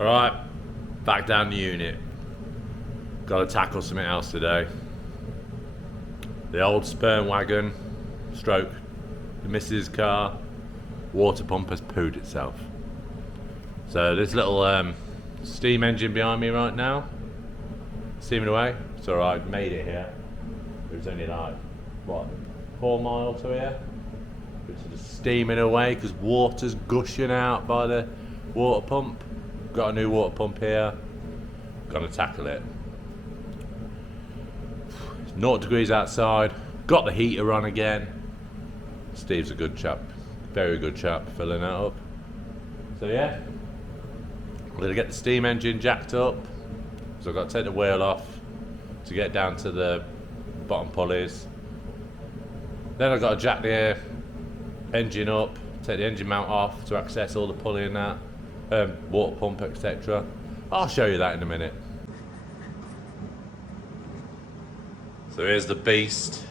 Alright, back down the unit. Got to tackle something else today. The old sperm wagon, stroke, the missus' car, water pump has pooed itself. So this little steam engine behind me right now, steaming away. It's alright, made it here. It was only like, what, 4 miles to here? It's just steaming away because water's gushing out by the water pump. Got a new water pump here. Gonna tackle it. It's 0 degrees outside. Got the heater on again. Steve's a good chap. Very good chap, filling that up. So yeah, I'm gonna get the steam engine jacked up. So I've got to take the wheel off to get down to the bottom pulleys. Then I've got to jack the engine up, take the engine mount off to access all the pulley and that, water pump, etc. I'll show you that in a minute. So here's the beast,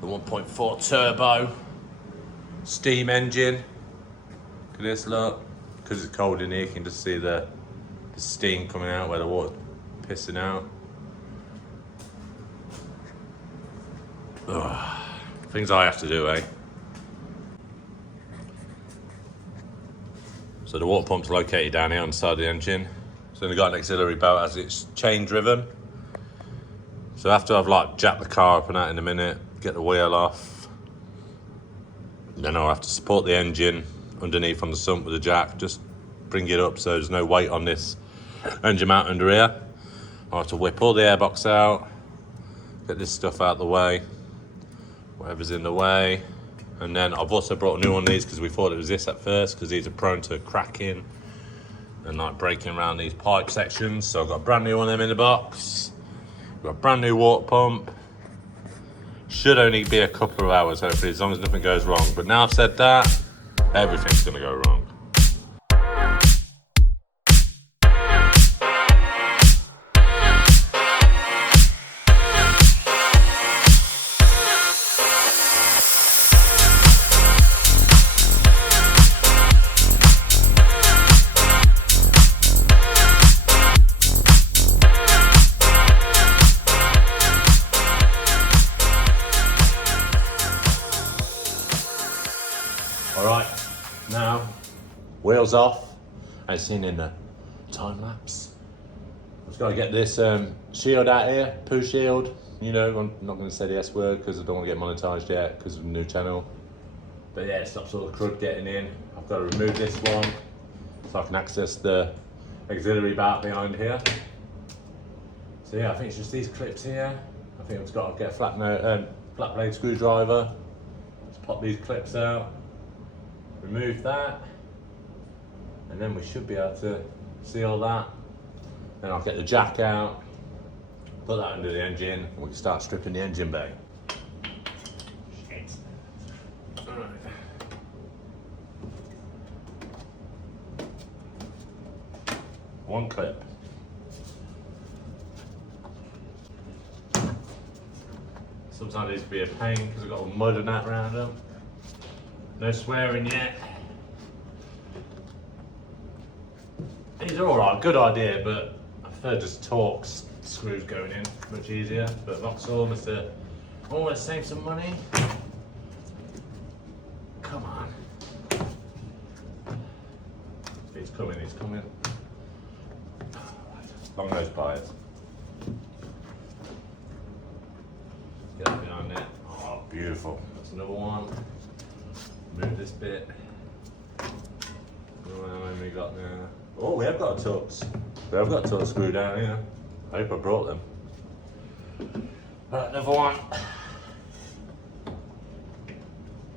the 1.4 turbo steam engine. Look at this, look. Because it's cold in here, you can just see the steam coming out where the water's pissing out. Ugh. Things I have to do, eh? So the water pump's located down here on the side of the engine. It's only got an auxiliary belt as it's chain driven. So after I've like jacked the car up and that in a minute, get the wheel off, then I'll have to support the engine underneath on the sump with a jack, just bring it up so there's no weight on this engine mount under here. I'll have to whip all the airbox out, get this stuff out of the way, whatever's in the way. And then I've also brought a new one of these because we thought it was this at first, because these are prone to cracking and like breaking around these pipe sections. So I've got a brand new one of them in the box. Got a brand new water pump. Should only be a couple of hours hopefully, as long as nothing goes wrong. But now I've said that, everything's gonna go wrong. Alright, now, wheels off, as seen in the time lapse. I've just got to get this shield out here, poo shield. You know, I'm not going to say the S word because I don't want to get monetized yet because of the new channel. But yeah, it stops all the crud getting in. I've got to remove this one so I can access the auxiliary belt behind here. So yeah, I think it's just these clips here. I think I've just got to get a flat blade screwdriver. Just pop these clips out. Remove that, and then we should be able to seal that. Then I'll get the jack out, put that under the engine, and we can start stripping the engine bay. Shit. Alright. One clip. Sometimes these can be a pain because I've got all mud and that around them. No swearing yet. These are alright, good idea, but I prefer just Torx screws going in, much easier. But Vauxhall must have, oh, let's save some money. Come on. He's coming, he's coming. Long nose pliers. Get that behind there. Oh, beautiful. That's another one. Move this bit. Oh, how many we got now? Oh, we have got a Torx. We have got a Torx screw down here. I hope I brought them. Right, another one.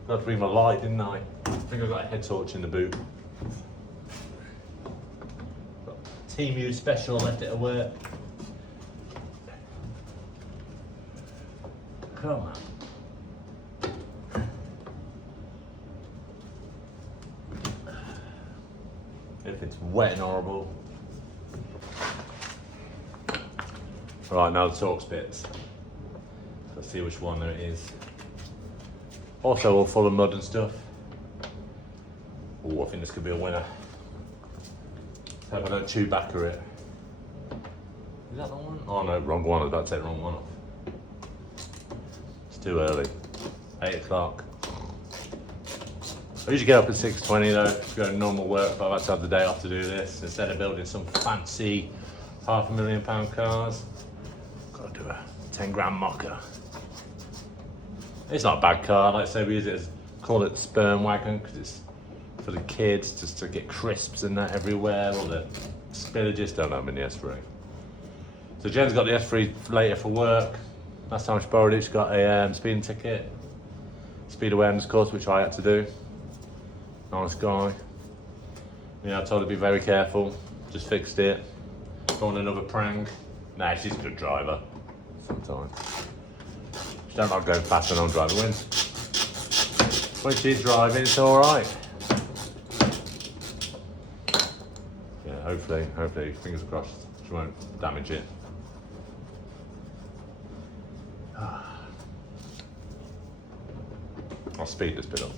Got to bring my light, didn't I? I think I've got a head torch in the boot. Got Team U special, left it at work. Come on. Everything's wet and horrible. Right, now the Torx bits. Let's see which one there it is. Also all full of mud and stuff. Oh, I think this could be a winner. Hope I don't chew back at it. Is that the one? Oh no, wrong one. I was about to take the wrong one off. It's too early. 8 o'clock. I usually get up at 6:20 though, to go to normal work, but I've had to have the day off to do this. Instead of building some fancy £500,000 cars, got to do a 10 grand Mokka. It's not a bad car, like I say, we use it as, call it the sperm wagon, because it's for the kids, just to get crisps and that everywhere, all the spillages, don't have them in the S3. So Jen's got the S3 later for work. Last time she borrowed it, she got a speeding ticket, speed awareness course, which I had to do. Nice guy. Yeah, I told her to be very careful. Just fixed it. Don't want another prank. Nah, she's a good driver. Sometimes. She don't like going fast when I'm driving. When she's driving, it's all right. Yeah, hopefully, fingers crossed, she won't damage it. I'll speed this bit up.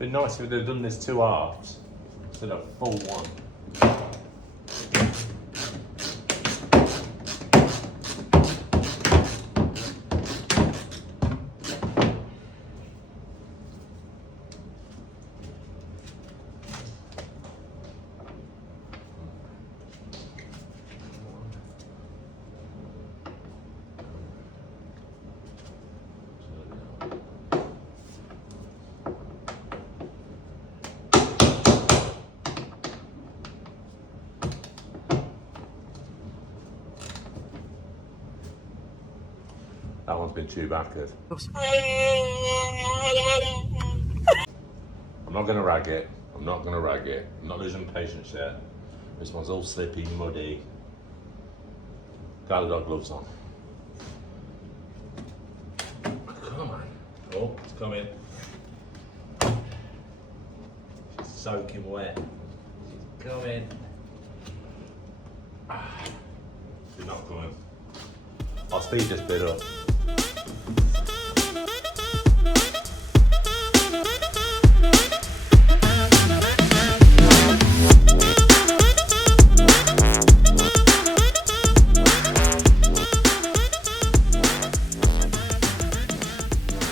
It'd be nice if they'd done this 2 halves instead of full one. That one's been too battered. I'm not gonna rag it. I'm not losing patience yet. This one's all slippy, muddy. Got gloves on. Come on. Oh, it's coming. She's soaking wet. She's coming. She's not coming. I'll speed this bit up.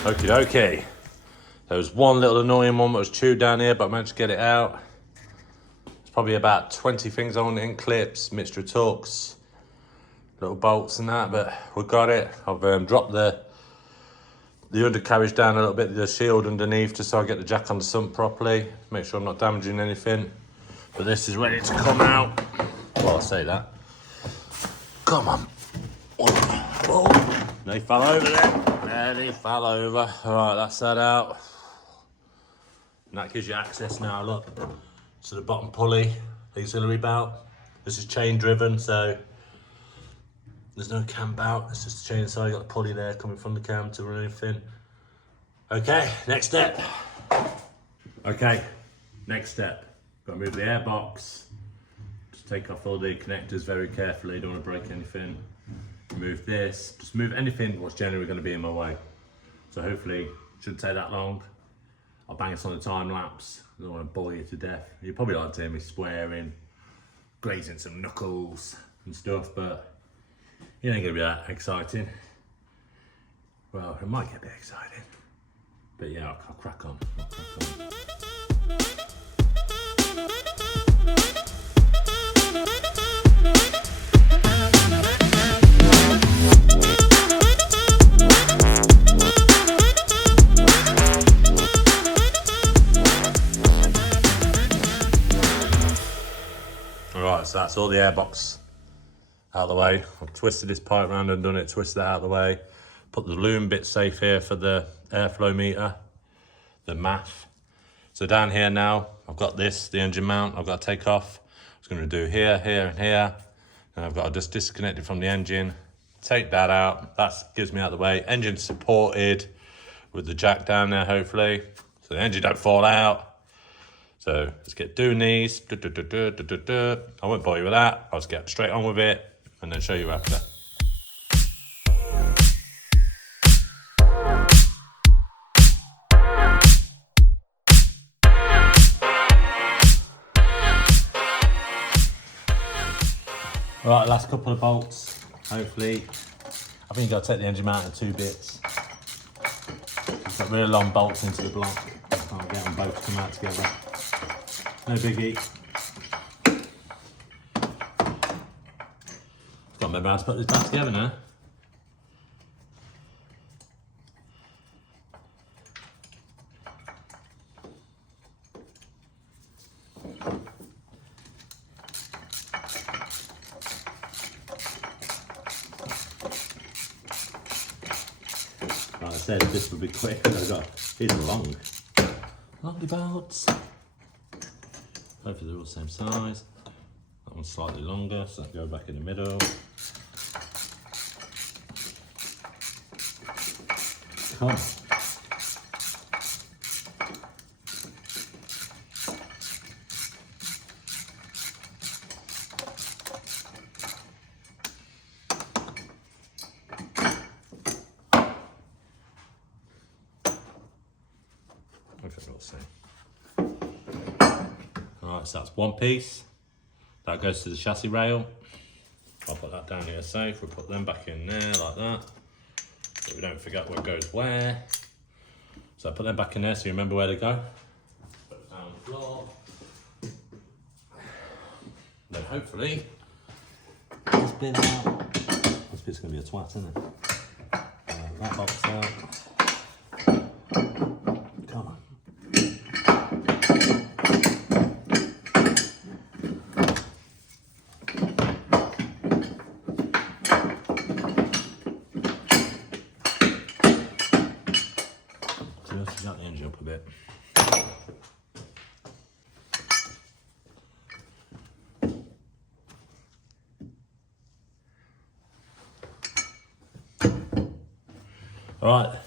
Okie dokie. There was one little annoying one that was chewed down here, but I managed to get it out. There's probably about 20 things on it in clips, mixture of tucks, little bolts and that, but we got it. I've dropped the undercarriage down a little bit, the shield underneath, just so I get the jack on the sump properly, make sure I'm not damaging anything. But this is ready to come out. Well, I say that. Come on. Oh, they fell over there. There, they fell over. All right, that's that out. And that gives you access now, look, to the bottom pulley, auxiliary belt. This is chain driven, so there's no cam belt. It's just a chain inside. You got the pulley there coming from the cam to run anything. Okay, next step. Okay, next step. Got to move the air box. Just take off all the connectors very carefully. Don't want to break anything. Remove this. Just move anything what's generally going to be in my way. So hopefully, shouldn't take that long. I'll bang this on the time lapse. I don't want to bore you to death. You probably like to hear me swearing, grazing some knuckles and stuff, but it ain't gonna be that exciting. Well, it might get a bit exciting, but yeah, I'll crack on. Alright, so that's all the airbox out of the way. I've twisted this pipe around and done it, twisted it out of the way. put the loom bit safe here for the airflow meter, the MAF. So down here now, I've got this, the engine mount, I've got to take off. I was going to do here, here, and here. And I've got to just disconnect it from the engine, take that out. That gives me out of the way. Engine supported with the jack down there, hopefully, so the engine don't fall out. So let's get doing these. I won't bore you with that. I'll just get straight on with it and then show you after. Right, last couple of bolts, hopefully. I think you've got to take the engine mount in 2 bits. It's got really long bolts into the block. I can't get them both to come out together. No biggie. Got to remember how to put this back together now. Like I said, this will be quick. These are long. Lovely bolts. Hopefully they're all the same size. That one's slightly longer, so that go back in the middle. Come on. Hopefully we'll see. Alright, so that's one piece. That goes to the chassis rail. I'll put that down here safe. We'll put them back in there like that, so we don't forget what goes where. So I put them back in there so you remember where they go. Put it down on the floor. Then hopefully, this bit out. This bit's going to be a twat, isn't it? That box out. Come on. Just got the engine up a bit. Alright,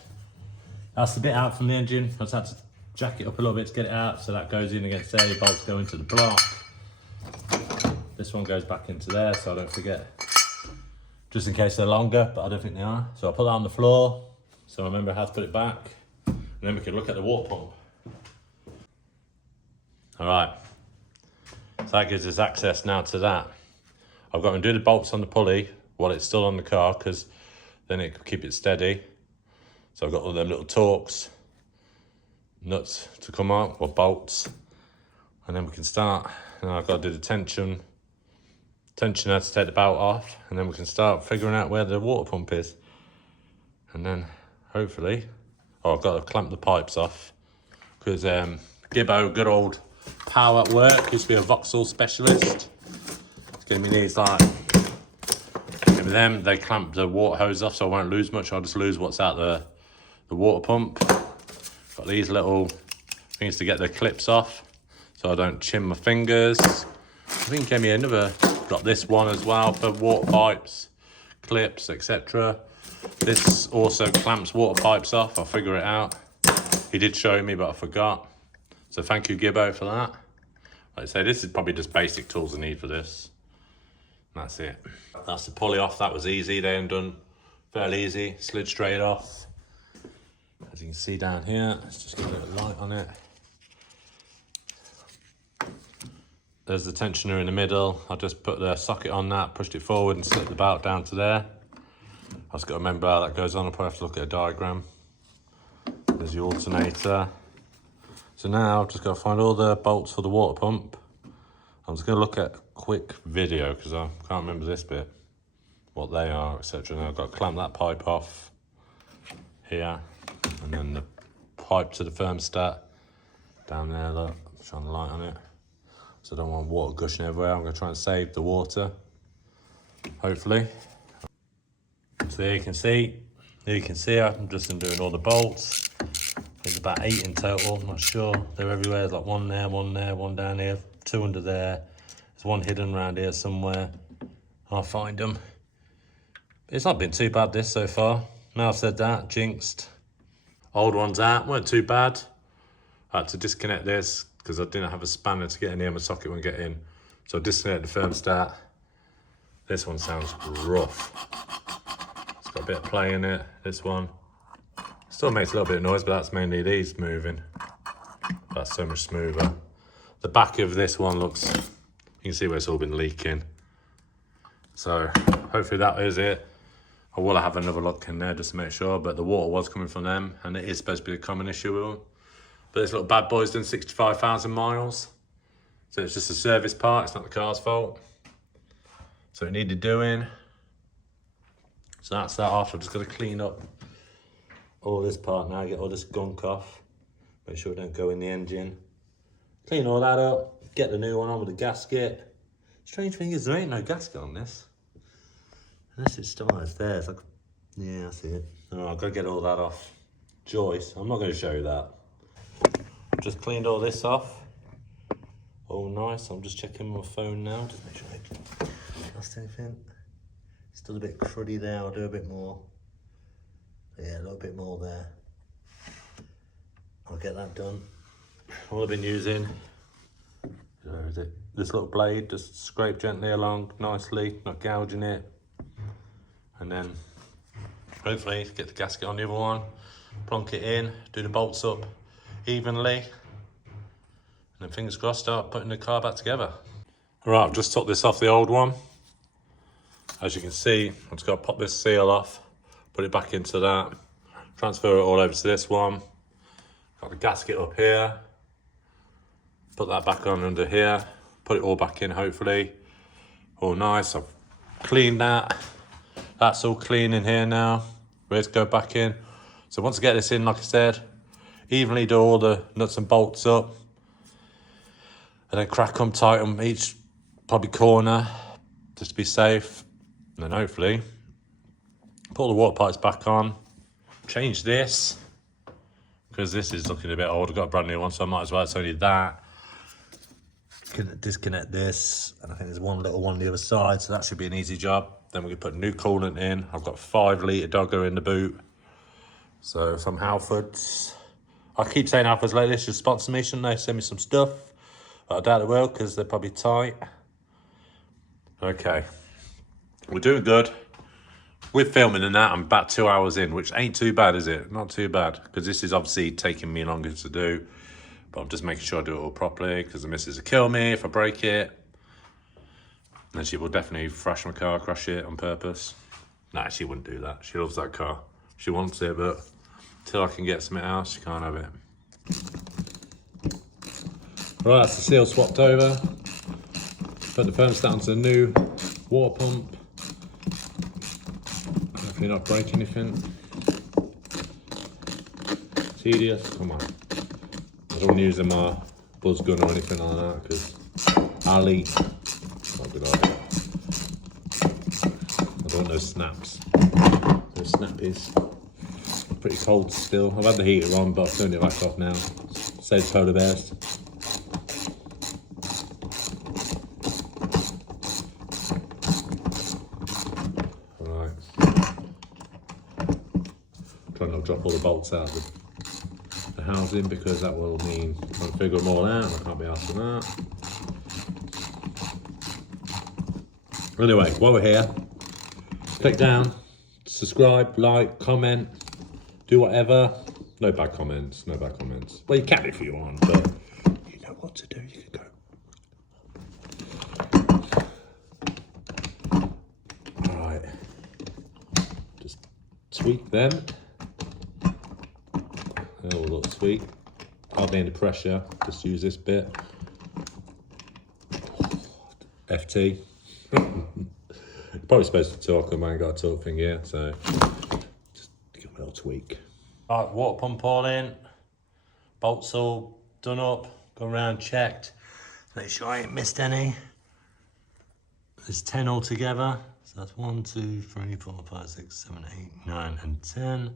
that's the bit out from the engine. I just had to jack it up a little bit to get it out, so that goes in against there. Your bolts go into the block. This one goes back into there, so I don't forget. Just in case they're longer, but I don't think they are. So I'll put that on the floor, so I remember how to put it back. And then we can look at the water pump. Alright, so that gives us access now to that. I've got to do the bolts on the pulley while it's still on the car, because then it can keep it steady. So I've got all them little Torx nuts to come out, or bolts. And then we can start. And I've got to do the tensioner to take the belt off. And then we can start figuring out where the water pump is. And then hopefully, I've got to clamp the pipes off. Because Gibbo, good old pal at work, used to be a Vauxhall specialist. It's giving me these like, give me them, they clamp the water hose off so I won't lose much. I'll just lose what's out the water pump. Got these little things to get the clips off so I don't chim my fingers. I think he gave me another, got this one as well for water pipes, clips, etc. This also clamps water pipes off. I'll figure it out. He did show me, but I forgot. So thank you, Gibbo, for that. Like I say, this is probably just basic tools I need for this. And that's it. That's the pulley off. That was easy. They ain't done fairly easy. Slid straight off. As you can see down here, let's just get a little light on it. There's the tensioner in the middle. I just put the socket on that, pushed it forward and slipped the belt down to there. I've just got to remember how that goes on. I'll probably have to look at a diagram. There's the alternator. So now I've just got to find all the bolts for the water pump. I'm just going to look at a quick video because I can't remember this bit, what they are, etc. Now I've got to clamp that pipe off here, and then the pipe to the thermostat down there. Look, I'm trying to light on it, so I don't want water gushing everywhere. I'm going to try and save the water, hopefully. So there you can see Here you can see I'm just doing all the bolts. There's about 8 in total, I'm not sure. They're everywhere. There's like one there, one down here, 2 under there. There's one hidden around here somewhere. I'll find them. It's not been too bad this so far. Now I've said that, jinxed. Old one's out, weren't too bad. I had to disconnect this because I didn't have a spanner to get in here, my socket wouldn't get in. So I disconnected the thermostat. This one sounds rough. It's got a bit of play in it, this one. Still makes a little bit of noise, but that's mainly these moving. That's so much smoother. The back of this one looks, you can see where it's all been leaking. So hopefully that is it. I will have another look in there just to make sure, but the water was coming from them and it is supposed to be a common issue with them. But this little bad boy's done 65,000 miles. So it's just a service part, it's not the car's fault. So it needed doing. So that's that off. I'm just gonna clean up all this part now, get all this gunk off. Make sure it don't go in the engine. Clean all that up, get the new one on with the gasket. Strange thing is there ain't no gasket on this. Unless it still is there, it's like, yeah, I see it. Oh, I've got to get all that off. Joyce, I'm not going to show you that. Just cleaned all this off. All nice, I'm just checking my phone now, just make sure I haven't lost anything. Still a bit cruddy there, I'll do a bit more. Yeah, a little bit more there. I'll get that done. All I've been using, where is it? This little blade, just scrape gently along nicely, not gouging it. And then hopefully get the gasket on the other one, plonk it in, do the bolts up evenly. And then fingers crossed, start putting the car back together. All right, I've just took this off the old one. As you can see, I've just got to pop this seal off, put it back into that, transfer it all over to this one. Got the gasket up here, put that back on under here, put it all back in hopefully. All nice, I've cleaned that. That's all clean in here now, ready to go back in. So once I get this in, like I said, evenly do all the nuts and bolts up, and then crack them, tighten them each probably corner, just to be safe. And then hopefully, put all the water pipes back on, change this, because this is looking a bit old. I've got a brand new one, so I might as well, it's only that. Disconnect this, and I think there's one little one on the other side, so that should be an easy job. Then we can put new coolant in. I've got 5 litre Dogger in the boot. So some Halfords. I keep saying Halfords like this, just sponsor me, shouldn't they? Send me some stuff. But I doubt it will, because they're probably tight. Okay. We're doing good. With filming and that, I'm about 2 hours in, which ain't too bad, is it? Not too bad, because this is obviously taking me longer to do. But I'm just making sure I do it all properly, because the missus will kill me if I break it. And she will definitely thrash my car, crash it on purpose. Nah, she wouldn't do that. She loves that car. She wants it, but until I can get something else, she can't have it. Right, that's the seal swapped over. Put the thermostat onto the new water pump. Hopefully not break anything. Tedious, come on. I don't want to use my buzz gun or anything like that, because I'll eat. Not a good idea. I don't want those snaps. Those snappies. Pretty cold still. I've had the heater on, but I've turned it back off now. Saves polar bears. Alright. Try not to drop all the bolts out of the housing, because that will mean trying to figure them all out. I can't be asked for that. Anyway, while we're here, click down, subscribe, like, comment, do whatever. No bad comments, no bad comments. Well, you can if you want, but you know what to do, you can go. All right, just tweak them. They'll look sweet. Hardly any pressure, just use this bit. FT. Probably supposed to talk, I ain't got a talk thing here, so just give a little tweak. All right, water pump all in, bolts all done up, gone around, checked, make sure I ain't missed any. There's 10 altogether, so So that's 1, 2, 3, 4, 5, 6, 7, 8, 9, and 10.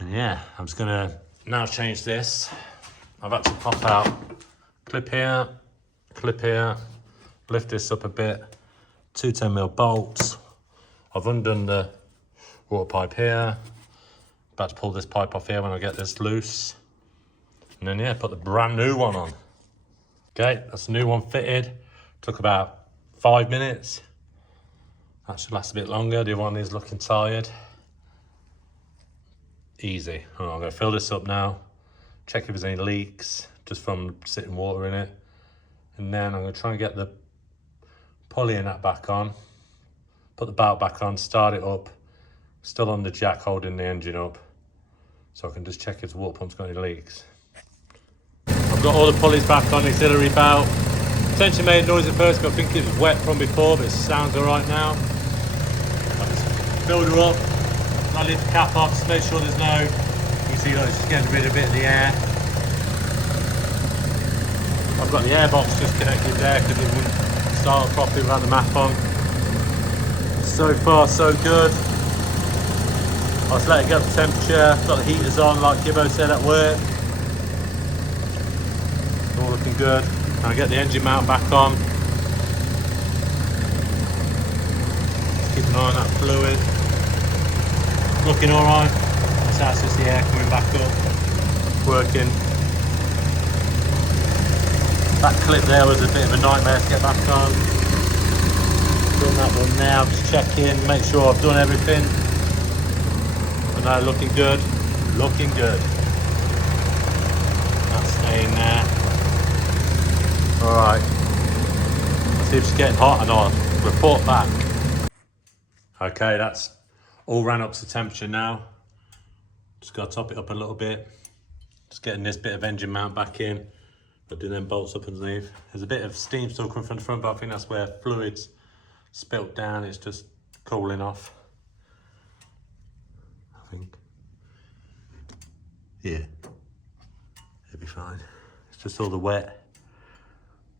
And yeah, I'm just gonna now change this. I've had to pop out clip here, lift this up a bit, 2 10mm bolts. I've undone the water pipe here. About to pull this pipe off here when I get this loose. And then yeah, put the brand new one on. Okay, that's the new one fitted. Took about 5 minutes. That should last a bit longer. The other one is looking tired. Easy. All right, I'm gonna fill this up now. Check if there's any leaks, just from sitting water in it. And then I'm gonna try and get the pulley and that back on. Put the belt back on, start it up. Still on the jack holding the engine up. So I can just check if the water pump's got any leaks. I've got all the pulleys back on the auxiliary belt. Potentially made noise at first, but I think it was wet from before, but it sounds all right now. I just filled her up. I lift the cap off to make sure there's no, you can see like it's just getting rid of a bit of the air. I've got the airbox just connected there because it wouldn't start properly without the map on. So far so good. I'll just let it get up to temperature. Got the heaters on like Gibbo said at work. All looking good. Now I get the engine mount back on. Keep an eye on that fluid. Looking alright. That's just the air coming back up. Working. That clip there was a bit of a nightmare to get back on. Done that one now, just check in, make sure I've done everything. But no, looking good. Looking good. That's staying there. Alright. Let's see if it's getting hot and I'll report back. Okay, that's all ran up to temperature now. Just got to top it up a little bit. Just getting this bit of engine mount back in. But do them bolts up underneath. There's a bit of steam still coming from the front, but I think that's where fluid's spilt down. It's just cooling off. I think. Yeah. It'll be fine. It's just all the wet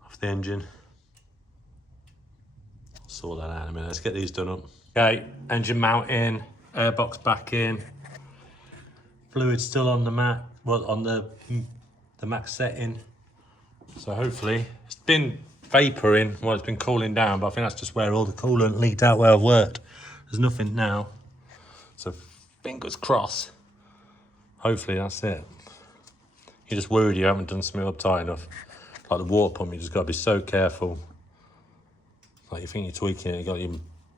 off the engine. I'll sort that out in a minute. Let's get these done up. Okay, engine mount in, airbox back in. Fluid still on the mat, well, on the max setting. So hopefully, it's been vapouring while it's been cooling down, but I think that's just where all the coolant leaked out where I've worked. There's nothing now. So fingers crossed. Hopefully that's it. You're just worried you haven't done something up tight enough. Like the water pump, you just gotta be so careful. Like you think you're tweaking it, you got your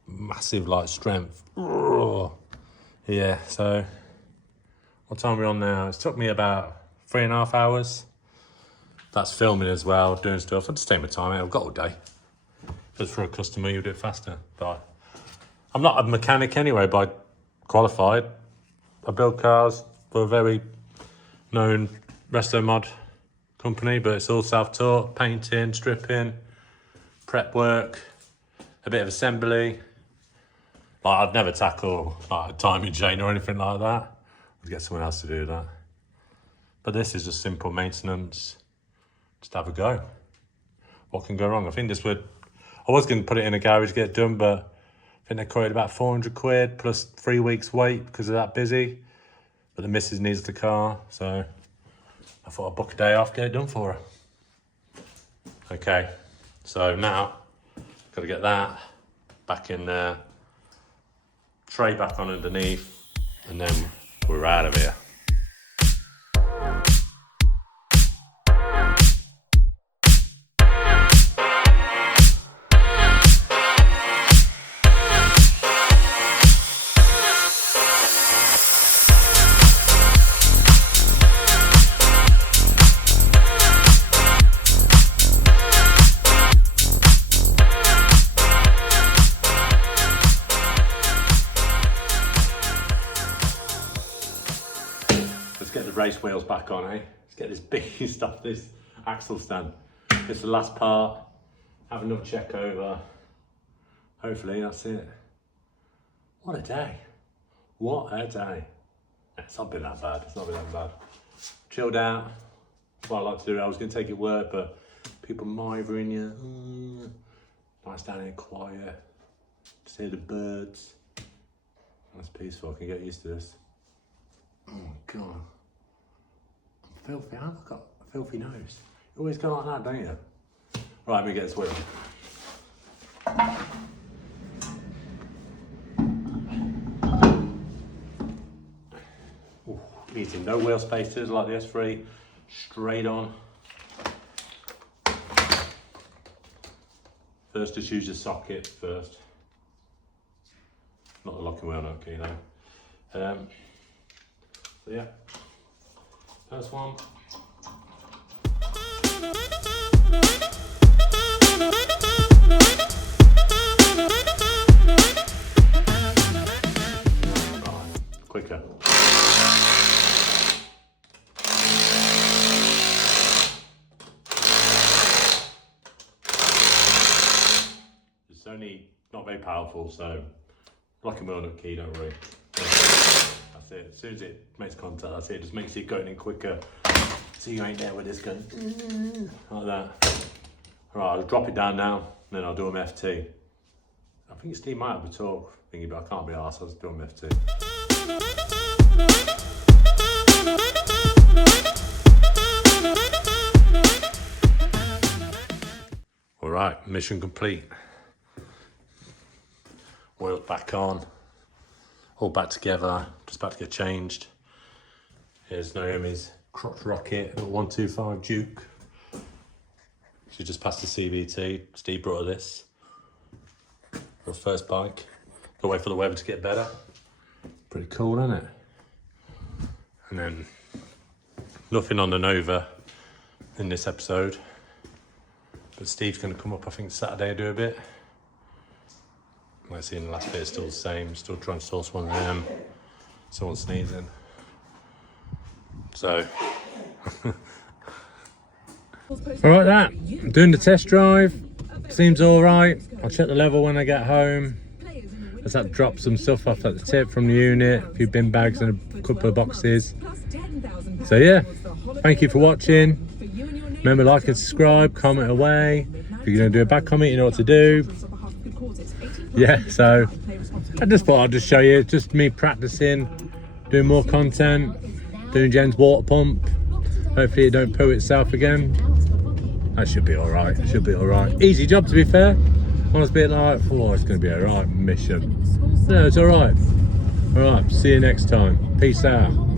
massive like strength. Yeah, so what time are we on now? It's took me about 3.5 hours. That's filming as well, doing stuff. I just take my time. I've got all day. Just for a customer, you do it faster. But I'm not a mechanic anyway, but I qualified. I build cars for a very known resto mod company, but it's all self-taught, painting, stripping, prep work, a bit of assembly. Like I'd never tackle like a timing chain or anything like that. I'd get someone else to do that. But this is just simple maintenance. Just have a go. What can go wrong? I think this would, I was going to put it in a garage, get it done, but I think they quoted about 400 quid plus 3 weeks wait because they're that busy. But the missus needs the car, so I thought I'd book a day off, get it done for her. Okay, so now, got to get that back in there, tray back on underneath, and then we're out of here. Get the race wheels back on, eh? Let's get this beast off this axle stand. This is the last part. Have another check over. Hopefully that's it. What a day. What a day. It's not been that bad. It's not been that bad. Chilled out. That's what I like to do. I was going to take it to work, but people mithering you. Nice down here, quiet. Just hear the birds. That's peaceful, I can get used to this. Oh God. I'm filthy, I've got a filthy nose. You always go like that, don't you? Right, let me get this wheel. Easy, no wheel spacers like the S3, straight on. First, just use your socket first. Not the locking wheel nut key, no. So yeah, first one. Right, quicker. It's only not very powerful, so locking wheel nut key, don't worry. That's it. As soon as it makes contact, that's it. It just makes it going in quicker. So you ain't there with this gun. Like that. Alright, I'll drop it down now, and then I'll do them FT. I think Steve might have a talk thingy, but I can't be arsed, I'll just do them FT. Alright, mission complete. Wheels back on. All back together, just about to get changed. Here's Naomi's crotch rocket, a 125 Duke. She just passed the CVT. Steve brought her this. Her first bike. Gotta wait for the weather to get better. Pretty cool, isn't it? And then nothing on the Nova in this episode. But Steve's gonna come up, I think, Saturday and do a bit. Like I see in the last bit, it's still the same. Still trying to source one of them. Someone sneezing. So. Alright, that. I'm doing the test drive. Seems alright. I'll check the level when I get home. Let's have to drop some stuff off at the tip from the unit. A few bin bags and a couple of boxes. So yeah, thank you for watching. Remember, like and subscribe, comment away. If you're going to do a bad comment, you know what to do. Yeah, so I just thought I'd just show you, just me practicing, doing more content, doing Jen's water pump. Hopefully it don't poo itself again. That should be alright, should be alright. Easy job, to be fair. I was a bit like, oh, it's going to be alright mission. No, it's alright. Alright, see you next time. Peace out.